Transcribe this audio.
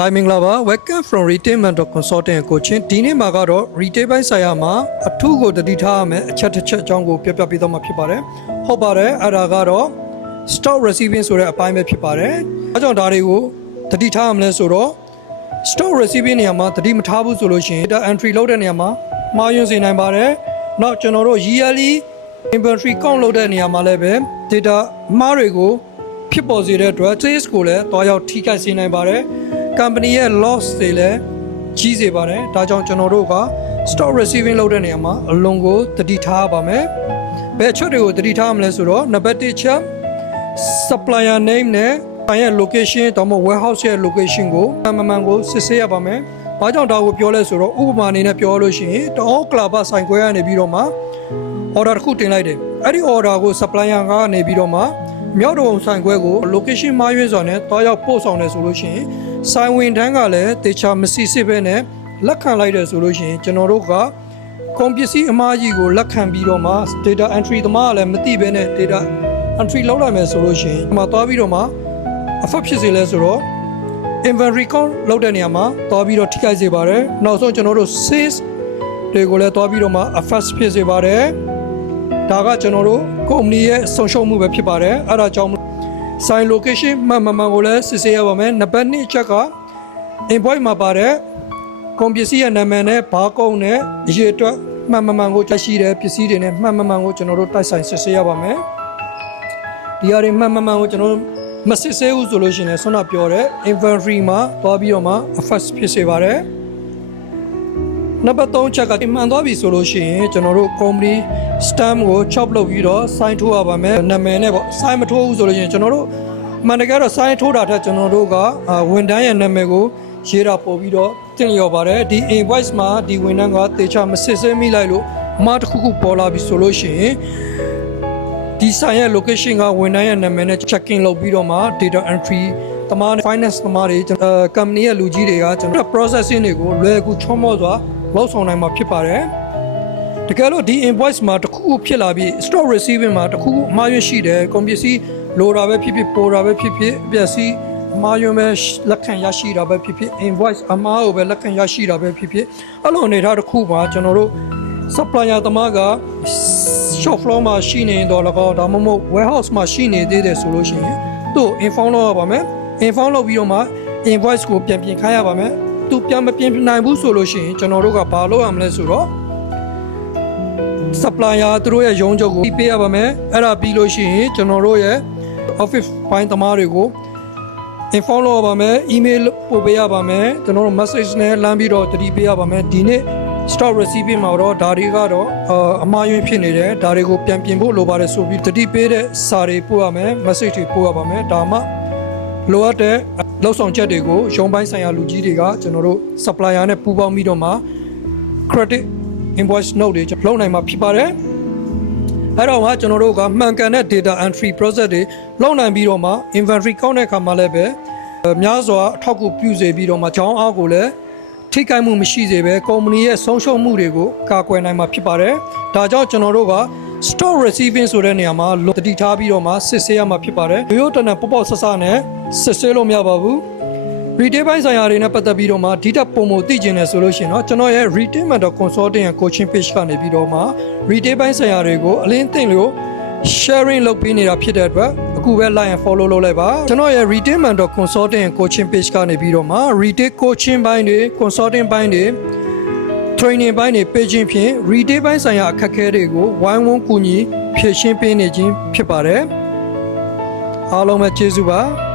Hi မင်္ဂလာပါ Welcome from Retail Mentor Consulting Coaching ဒီနေ့မှာကတော့ Retail ဘိုင်းဆိုင်ရာမှာအထူးကိုတတိထားရမယ်အချက်တစ်ချက်အကြောင်းကိုပြပြပေးသွားမှာဖြစ်ပါတယ်ဟုတ်ပါတယ်အဲ့ဒါကတော့ Stock Receiving ဆိုတဲ့အပိုင်းပဲဖြစ်ပါတယ်အဲကြောင့်ဒါတွေကိုတတိထားရမလဲဆိုတော့ Stock Receiving နေရာမှာတတိမထားဘူးဆိုလို့ရှိရင် Data Entry လုပ်တဲ့နေရာမှာမှားယွင်းစေနိုင်ပါတယ်နောက်ကျွန်တော်တို့ Yearly Inventory Count လုပ်တဲ့နေရာမှာလည်းပဲ Data မှားတွေကိုဖြစ်ပေါ်စေတဲ့အတွက် Sales ကိုလည်းတွားရောက်ထိခိုက်စေနိုင်ပါတယ်company ရဲ့ loss တွေလည်းကြီးစေပါတယ်ဒါကြောင့်ကျွန်တော်တို့က stock receiving လုပ်တဲ့နေရာမှာအလွန်ကိုတတိထားပါမယ်ဘယ်ချက်တွေကိုတတိထားမလဲဆိုတော့ number 1 ချက် supplier name နဲ့ဆိုင်ရဲ့ location တော့မဟုတ် warehouse ရဲ့ location ကိုမှန်ကိုစစ်ဆေးရပါမယ်ဘာကြောင့်ဒါကိုပြောလဲဆိုတော့ဥပမာအနေနဲ့ပြောလို့ရှိရင်တောကလာဘဆိုင်ခွဲကနေပြီးတော့မှ order တစ်ခုတင်လိုက်တယ်အဲ့ဒီ order ကို supplier ကနေပြီးတော့မှမြောက်တော်ဆိုင်ခွဲကို location မှားယွင်းစွာနဲ့တွားရောက်ပို့ဆောင်တယ်ဆိုလို့ရှိရင်ဆိုင်ဝင်တန်းကလည်းတေချာမစီစစ်ပဲနဲ့လက်ခံလိုက်တယ်ဆိုလို့ရှိရင်ကျွန်တော်တို့ကကွန်ပစ္စည်းအမှားကြီးကိုလက်ခံပြီးတော့မှ data entry သမားကလည်းမသိပဲနဲ့ data entry လုပ်လိုက်မယ်ဆိုလို့ရှိရင်ဒီမှာသွားပြီးတော့မှအဖက်ဖြစ်စေလဲဆိုတော့ inventory count လုပ်တဲ့နေရာမှာသွားပြီးတော့ထိခိုက်စေပါတယ်နောက်ဆုံးကျွန်တော်တို့ sales တွေကိုလည်းသွားပြီးတော့မှ affect ဖြစ်စေပါတယ်ဒါကကျွန်တော်တို့ company ရဲ့ဆုံးရှုံးမှုပဲဖြစ်ပါတယ်အဲ့ဒါကြောင့်ဆိုင် location မှန်ကိုလည်းစစ်ဆေးရပါမယ်နံပါတ်2အချက်က invoice မှာပါတဲ့ကုန်ပစ္စည်းရဲ့နာမည်နဲ့ဘာကုန်းနဲ့အရေးအတွက်မှန်ကိုတက်ရှိတဲ့ပစ္စည်းတွေနဲ့မှန်ကိုကျွန်တော်တို့တိုက်ဆိုင်စစ်ဆေးရပါမယ်ဒီဟာတွေမှန်ကိုကျွန်တော်တို့မစစ်ဆေးဘူးဆိုလို့ရှိရင်ဆွမ်းနာပြောတဲ့ inventory မှာသွားပြီးတော့မှ affect ဖြစ်စေပါတယ်နံပါတ်3ချက်ကမှန်သွားပြီဆိုလို့ရှိရင်ကျွန်တော်တို့ company stamp ကို chop လုပ်ပြီးတော့ sign ထိုးရပါမယ်နာမည်နဲ့ပေါ့ sign မထိုးဘူးဆိုလို့ရှိရင်ကျွန်တော်တို့မှန်တကယ်တော့ sign ထိုးတာထက်ကျွန်တော်တို့ကဝန်ထမ်းရဲ့နာမည်ကိုရေးတာပို့ပြီးတော့တင်လျော်ပါတယ်ဒီ invoice မှာဒီဝန်ထမ်းကတေချာမစစ်ဆေးမိလိုက်လို့မှားတစ်ခုပေါ်လာပြီဆိုလို့ရှိရင်ဒီဆိုင်ရဲ့ location ကဝန်ထမ်းရဲ့နာမည်နဲ့ checking လုပ်ပြီးတော့မှ data entry တမား finance တမားတွေ company ရဲ့လူကြီးတွေကကျွန်တော် processing တွေကိုလွယ်ကူချောမောစွာလောက်ဆောင်နိုင်မှာဖြစ်ပါတယ်တကယ်လို့ဒီ invoice မှာတစ်ခုဖြစ်လာပြီး stock receiving မှာတစ်ခုအမှားယွင်းရှိတယ်ကုန်ပစ္စည်းလိုတာပဲဖြစ်ဖြစ်ပေါ်တာပဲဖြစ်ဖြစ်ပစ္စည်းအမှားယွင်းပဲလက်ခံရရှိတာပဲဖြစ်ဖြစ် invoice အမှားကိုပဲလက်ခံရရှိတာပဲဖြစ်ဖြစ်အဲ့လိုအနေထားတစ်ခုမှာကျွန်တော်တို့ supplier တမားက shop floor မှာရှိနေတော့လကောဒါမှမဟုတ် warehouse မှာရှိနေသေးတယ်ဆိုလို့ရှိရင်သူ့ inform လုပ်ရပါမယ် inform လုပ်ပြီးတော့မှ invoice ကိုပြန်ပြင်ခိုင်းရပါမယ်သူပြန်မပြင်နိုင်ဘူးဆိုလို့ရှိရင်ကျွန်တော်တို့ကဘာလုပ်ရမလဲဆိုတော့ supplier သူတို့ရဲ့ရုံးချုပ်ကိုပေးရပါမယ်အဲ့ဒါပြီးလို့ရှိရင်ကျွန်တော်တို့ရဲ့ office ပိုင်းသမားတွေကို inform လုပ်ရပါမယ် email ပို့ပေးရပါမယ်ကျွန်တော်တို့ message နဲ့လမ်းပြီးတော့တတိပေးရပါမယ်ဒီနေ့ stock receiving မှာတော့ဒါတွေကတော့အမှားယွင်းဖြစ်နေတယ်ဒါတွေကိုပြန်ပြင်ဖို့လိုပါတယ်ဆိုပြီးတတိပေးတဲ့စာတွေပို့ရမယ် message တွေပို့ရပါမယ်ဒါမှလိုအပ်တဲ့လောက်ဆောင်ချက်တွေကိုရုံးပိုင်းဆိုင်ရာလူကြီးတွေကကျွန်တော်တို့ supplier နဲ့ပူးပေါင်းပြီးတော့မှ credit invoice note တွေလုပ်နိုင်မှာဖြစ်ပါတယ်အဲ့တော့ကျွန်တော်တို့ကမှန်ကန်တဲ့ data entry process တွေလုပ်နိုင်ပြီးတော့မှ inventory ကောက်တဲ့အခါမှာလည်းပဲများစွာအထောက်အကူပြုစေပြီးတော့မှကြောင်းအားကိုလည်းထိခိုက်မှုမရှိစေပဲ company ရဲ့ဆုံးရှုံးမှုတွေကိုကာကွယ်နိုင်မှာဖြစ်ပါတယ်ဒါကြောင့်ကျွန်တော်တို့က stock receiving ဆိုတဲ့နေရာမှာတတိထားပြီးတော့မှစစ်ဆေးရမှာဖြစ်ပါတယ်ရိုးတနက်ပေါ့ဆဆနဲ့စစ်ဆေးလို့မရပါဘူး retail ပိုင်းဆိုင်ရာတွေနဲ့ပတ်သက်ပြီးတော့မှဒီတက်ပုံမသိကျင်တယ်ဆိုလို့ရှိရင်တော့ကျွန်တော်ရဲ့ retail mentor consulting and coaching page ကနေပြီးတော့မှ retail ပိုင်းဆိုင်ရာတွေကိုအလင်းသိလို့ sharing လုပ်ပေးနေတာဖြစ်တဲ့အတွက်အခုပဲ like and follow လုပ်လိုက်ပါကျွန်တော်ရဲ့ retail mentor consulting and coaching page ကနေပြီးတော့မှ retail coaching ပိုင်းတွေ consulting ပိုင်းတွေ training ပိုင်းတွေပေးခြင်းဖြင့် retail ပိုင်းဆိုင်ရာအခက်အခဲတွေကိုဝိုင်းဝန်းကူညီဖြည့်ရှင်းပေးနေခြင်းဖြစ်ပါတယ်အားလုံးပဲကျေးဇူးပါ